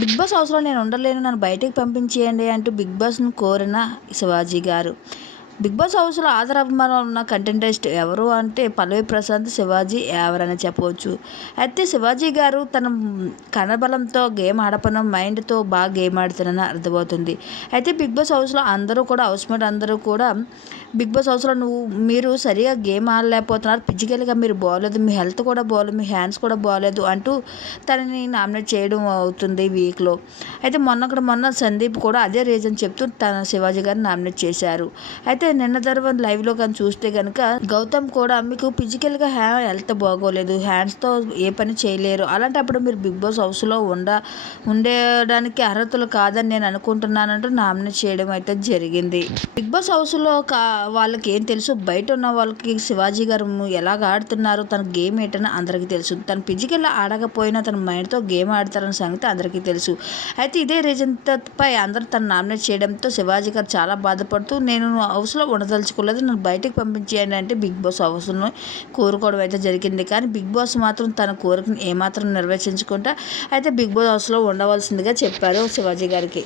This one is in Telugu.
బిగ్ బాస్ హౌస్లో నేను ఉండలేను నన్ను బయటికి పంపించేయండి అంటూ బిగ్ బాస్ను కోరిన శివాజీ గారు. బిగ్ బాస్ హౌస్లో ఆదరాభిమానాలు ఉన్న కంటెంటెస్ట్ ఎవరు అంటే పల్లవి ప్రశాంత్ శివాజీ ఎవరని చెప్పవచ్చు. అయితే శివాజీ గారు తన కనబలంతో గేమ్ ఆడపన మైండ్తో బాగా గేమ్ ఆడుతారని అర్థమవుతుంది. అయితే బిగ్ బాస్ హౌస్లో అందరూ కూడా హౌస్ మేట్ అందరూ కూడా బిగ్ బాస్ హౌస్లో నువ్వు మీరు సరిగా గేమ్ ఆడలేకపోతున్నారు. ఫిజికల్గా మీరు బాగోలేదు. మీ హెల్త్ కూడా బాగోలేదు. మీ హ్యాండ్స్ కూడా బాగోలేదు అంటూ తనని నామినేట్ చేయడం అవుతుంది వీక్లో. అయితే మొన్న కూడా మొన్న సందీప్ కూడా అదే రీజన్ చెప్తూ తన శివాజీ గారిని నామినేట్ చేశారు. అయితే నిన్న తర్వాత లైవ్లో కానీ చూస్తే కనుక గౌతమ్ కూడా మీకు ఫిజికల్గా హ్యా హెల్త్ బాగోలేదు హ్యాండ్స్తో ఏ పని చేయలేరు. అలాంటప్పుడు మీరు బిగ్ బాస్ హౌస్లో ఉండ ఉండడానికి అర్హతలు కాదని నేను అనుకుంటున్నానంటూ నామినేట్ చేయడం అయితే జరిగింది. బిగ్ బాస్ హౌస్లో కా వాళ్ళకి ఏం తెలుసు? బయట ఉన్న వాళ్ళకి శివాజీ గారు ఎలాగ ఆడుతున్నారు? తన గేమ్ ఏంటని అందరికీ తెలుసు. తన ఫిజికల్ ఆడకపోయినా తన మైండ్తో గేమ్ ఆడతారన్న సంగతి అందరికీ తెలుసు. అయితే ఇదే రీజన్పై అందరూ తను నామినేట్ చేయడంతో శివాజీ గారు చాలా బాధపడుతూ నేను హౌస్లో ఉండదలుచుకోలేదు నన్ను బయటకు పంపించేయండి అంటే బిగ్ బాస్ హౌస్ను కోరుకోవడం అయితే జరిగింది. కానీ బిగ్ బాస్ మాత్రం తన కోరికను ఏమాత్రం నెరవేర్చించుకుంటా అయితే బిగ్ బాస్ హౌస్లో ఉండవలసిందిగా చెప్పారు శివాజీ గారికి.